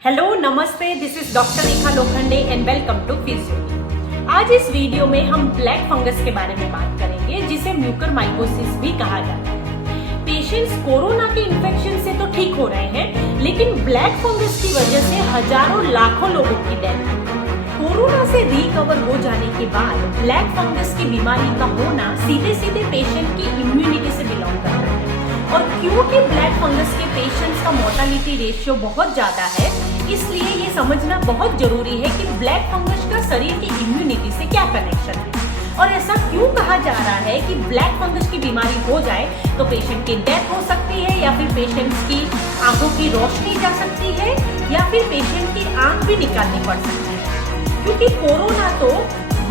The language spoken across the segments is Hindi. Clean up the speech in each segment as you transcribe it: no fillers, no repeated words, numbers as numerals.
हेलो नमस्ते, this is doctor Rekha Lokhande and welcome to physiology. आज इस वीडियो में हम ब्लैक फंगस के बारे में बात करेंगे, जिसे म्यूकरमाइकोसिस भी कहा जाता है। पेशेंट्स कोरोना के इन्फेक्शन से तो ठीक हो रहे हैं, लेकिन ब्लैक फंगस की वजह से हजारों लाखों लोगों की डेथ हुई। कोरोना से रिकवर हो जाने के बाद ब्लैक फंगस की बीमारी का होना सीधे सीधे पेशेंट की इम्यूनिटी से बिलोंग करता है। और क्योंकि ब्लैक फंगस के पेशेंट्स का मोर्टालिटी रेशियो बहुत ज्यादा है, इसलिए ये समझना बहुत जरूरी है कि ब्लैक फंगस का शरीर की इम्यूनिटी से क्या कनेक्शन है। और ऐसा क्यों कहा जा रहा है कि ब्लैक फंगस की बीमारी हो जाए तो पेशेंट की डेथ हो सकती है, या फिर पेशेंट्स की आंखों की रोशनी जा सकती है, या फिर पेशेंट की आंख भी निकालनी पड़ सकती है। क्योंकि कोरोना तो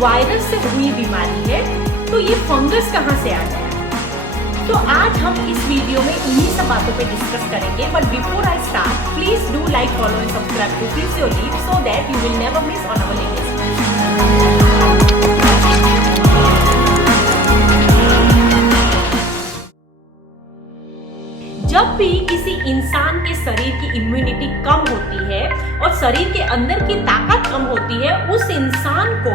वायरस से हुई बीमारी है, तो ये फंगस कहाँ से आ जाए। तो आज हम इस वीडियो में इन्हीं सब बातों पे डिस्कस करेंगे। But before I start, please do like, follow and subscribe to physiology so that you will never miss on our latest. जब भी किसी इंसान के शरीर की इम्यूनिटी कम होती है और शरीर के अंदर की ताकत कम होती है, उस इंसान को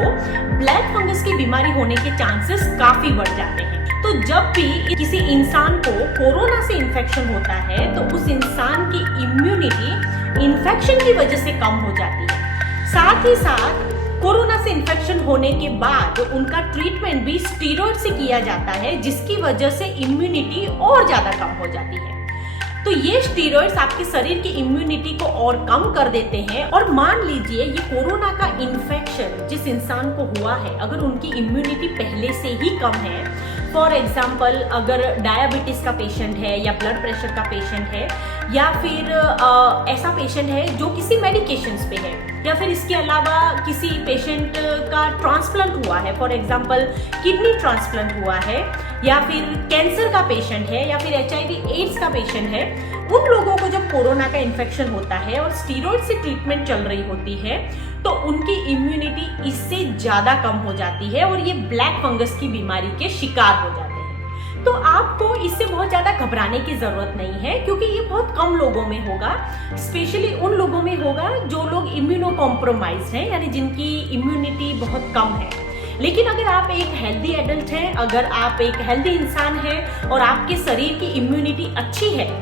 ब्लैक फंगस की बीमारी होने के चांसेस काफी बढ़ जाते हैं। तो जब भी किसी इंसान को कोरोना से इन्फेक्शन होता है, तो उस इंसान की इम्यूनिटी इन्फेक्शन की वजह से कम हो जाती है। साथ ही साथ कोरोना से इन्फेक्शन होने के बाद उनका ट्रीटमेंट भी स्टीरॉयड से किया जाता है, जिसकी वजह से इम्यूनिटी और ज्यादा कम हो जाती है। तो ये स्टीरॉयड्स आपके शरीर की इम्यूनिटी को और कम कर देते हैं। और मान लीजिए ये कोरोना का इन्फेक्शन जिस इंसान को हुआ है, अगर उनकी इम्यूनिटी पहले से ही कम है, फॉर एग्जाम्पल अगर डायबिटीज का पेशेंट है, या ब्लड प्रेशर का पेशेंट है, या फिर ऐसा पेशेंट है जो किसी मेडिकेशंस पे है, या फिर इसके अलावा किसी पेशेंट का ट्रांसप्लांट हुआ है, फॉर एग्जाम्पल किडनी ट्रांसप्लांट हुआ है, या फिर कैंसर का पेशेंट है, या फिर HIV एड्स का पेशेंट है, उन लोगों को जब कोरोना का इन्फेक्शन होता है और स्टीरॉयड से ट्रीटमेंट चल रही होती है, तो उनकी इम्यूनिटी इससे ज्यादा कम हो जाती है और ये ब्लैक फंगस की बीमारी के शिकार हो जाते हैं। तो आपको इससे बहुत ज्यादा घबराने की जरूरत नहीं है, क्योंकि ये बहुत कम लोगों में होगा। स्पेशली उन लोगों में होगा जो लोग इम्यूनो कॉम्प्रोमाइज्ड हैं, यानी जिनकी इम्यूनिटी बहुत कम है। लेकिन अगर आप एक हेल्दी एडल्ट हैं, अगर आप एक हेल्दी इंसान हैं और आपके शरीर की इम्यूनिटी अच्छी है,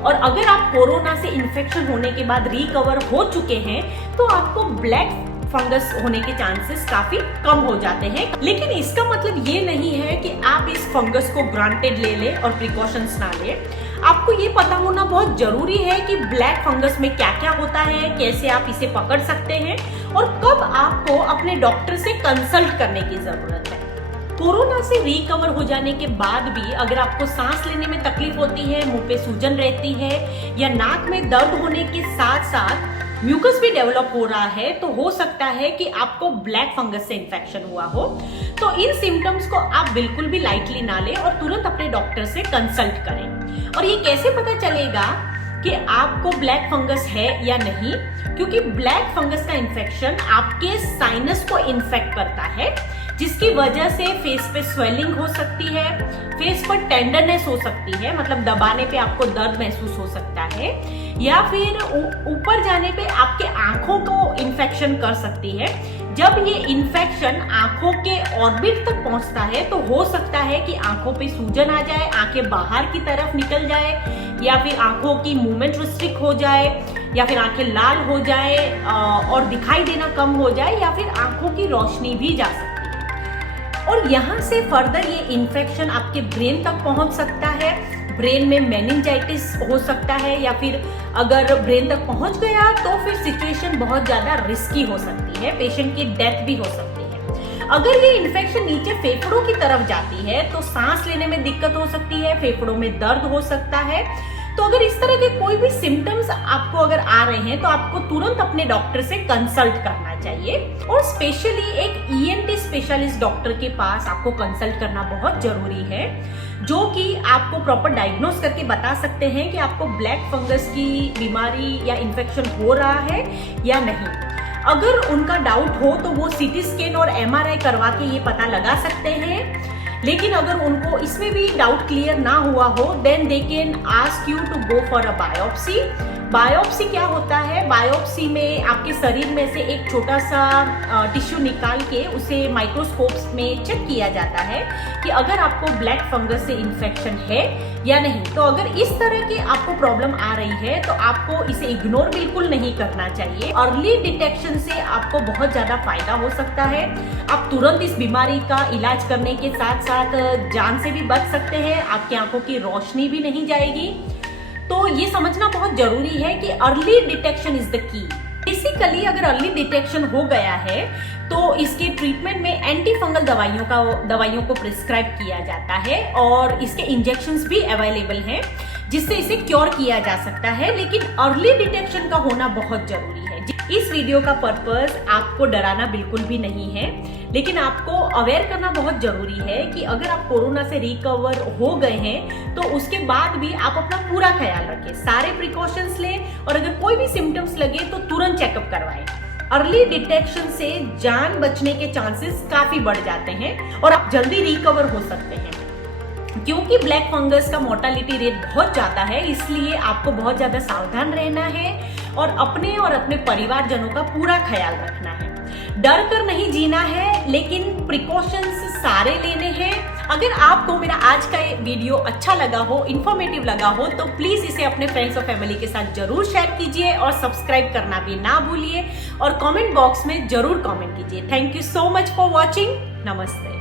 और अगर आप कोरोना से इन्फेक्शन होने के बाद रिकवर हो चुके हैं, तो आपको ब्लैक फंगस होने के चांसेस काफी कम हो जाते हैं। लेकिन इसका मतलब ये नहीं है कि आप इस फंगस को ग्रांटेड ले लें और प्रिकॉशंस ना लें। आपको ये पता होना बहुत जरूरी है कि ब्लैक फंगस में क्या क्या होता है, कैसे आप इसे पकड़ सकते हैं, और कब आपको अपने डॉक्टर से कंसल्ट करने की जरूरत है। कोरोना से रिकवर हो जाने के बाद भी अगर आपको सांस लेने में तकलीफ होती है, मुंह पे सूजन रहती है, या नाक में दर्द होने के साथ साथ म्यूकस भी डेवलप हो रहा है, तो हो सकता है कि आपको ब्लैक फंगस से इन्फेक्शन हुआ हो। तो इन सिम्टम्स को आप बिल्कुल भी लाइटली ना लें और तुरंत अपने डॉक्टर से कंसल्ट करें। और ये कैसे पता चलेगा कि आपको ब्लैक फंगस है या नहीं? क्योंकि ब्लैक फंगस का इन्फेक्शन आपके साइनस को इन्फेक्ट करता है, जिसकी वजह से फेस पे स्वेलिंग हो सकती है, फेस पर टेंडरनेस हो सकती है, मतलब दबाने पे आपको दर्द महसूस हो सकता है, या फिर ऊपर जाने पे आपके आंखों को इन्फेक्शन कर सकती है। जब ये इन्फेक्शन आंखों के ऑर्बिट तक पहुंचता है, तो हो सकता है कि आंखों पे सूजन आ जाए, आंखें बाहर की तरफ निकल जाए, या फिर आंखों की मूवमेंट रिस्ट्रिक्ट हो जाए, या फिर आंखें लाल हो जाए और दिखाई देना कम हो जाए, या फिर आंखों की रोशनी भी जा सकती है। और यहाँ से फर्दर ये इन्फेक्शन आपके ब्रेन तक पहुंच सकता है। ब्रेन में मेनिंजाइटिस हो सकता है, या फिर अगर ब्रेन तक पहुंच गया तो फिर सिचुएशन बहुत ज्यादा रिस्की हो सकती है, पेशेंट की डेथ भी हो सकती है। अगर ये इन्फेक्शन नीचे फेफड़ों की तरफ जाती है, तो सांस लेने में दिक्कत हो सकती है, फेफड़ों में दर्द हो सकता है। तो अगर इस तरह के कोई भी सिम्टम्स आपको अगर आ रहे हैं, तो आपको तुरंत अपने डॉक्टर से कंसल्ट करना चाहिए। और स्पेशली एक ENT स्पेशलिस्ट डॉक्टर के पास आपको कंसल्ट करना बहुत जरूरी है, जो कि आपको प्रॉपर डायग्नोस करके बता सकते हैं कि आपको ब्लैक फंगस की बीमारी या इन्फेक्शन हो रहा है या नहीं। अगर उनका डाउट हो तो वो CT स्कैन और MRI करवा के ये पता लगा सकते हैं। लेकिन अगर उनको इसमें भी डाउट क्लियर ना हुआ हो, then they can ask you to go for a biopsy. Biopsy क्या होता है? बायोप्सी में आपके शरीर में से एक छोटा सा टिश्यू निकाल के उसे माइक्रोस्कोप्स में चेक किया जाता है कि अगर आपको ब्लैक फंगस से इन्फेक्शन है या नहीं। तो अगर इस तरह की आपको प्रॉब्लम आ रही है तो आपको इसे इग्नोर बिल्कुल नहीं करना चाहिए। अर्ली डिटेक्शन से आपको बहुत ज्यादा फायदा हो सकता है। आप तुरंत इस बीमारी का इलाज करने के साथ साथ जान से भी बच सकते हैं, आपकी आंखों की रोशनी भी नहीं जाएगी। तो ये समझना बहुत जरूरी है कि early detection is the key. Basically अगर अर्ली डिटेक्शन हो गया है तो इसके ट्रीटमेंट में एंटी फंगल दवाइयों को प्रिस्क्राइब किया जाता है और इसके इंजेक्शंस भी अवेलेबल हैं जिससे इसे क्योर किया जा सकता है। लेकिन अर्ली डिटेक्शन का होना बहुत जरूरी है। इस वीडियो का पर्पस आपको डराना बिल्कुल भी नहीं है, लेकिन आपको अवेयर करना बहुत जरूरी है कि अगर आप कोरोना से रिकवर हो गए हैं तो उसके बाद भी आप अपना पूरा ख्याल रखें, सारे प्रिकॉशंस लें और अगर कोई भी सिम्टम्स लगे तो तुरंत चेकअप करवाएं। अर्ली डिटेक्शन से जान बचने के चांसेस काफी बढ़ जाते हैं और आप जल्दी रिकवर हो सकते हैं। क्योंकि ब्लैक फंगस का मोर्टालिटी रेट बहुत ज्यादा है, इसलिए आपको बहुत ज्यादा सावधान रहना है और अपने परिवारजनों का पूरा ख्याल रखना है। डर कर नहीं जीना है, लेकिन प्रिकॉशंस सारे लेने हैं। अगर आपको मेरा आज का ये वीडियो अच्छा लगा हो, इंफॉर्मेटिव लगा हो, तो प्लीज इसे अपने फ्रेंड्स और फैमिली के साथ जरूर शेयर कीजिए और सब्सक्राइब करना भी ना भूलिए और कमेंट बॉक्स में जरूर कमेंट कीजिए। Thank you so much for watching. नमस्ते।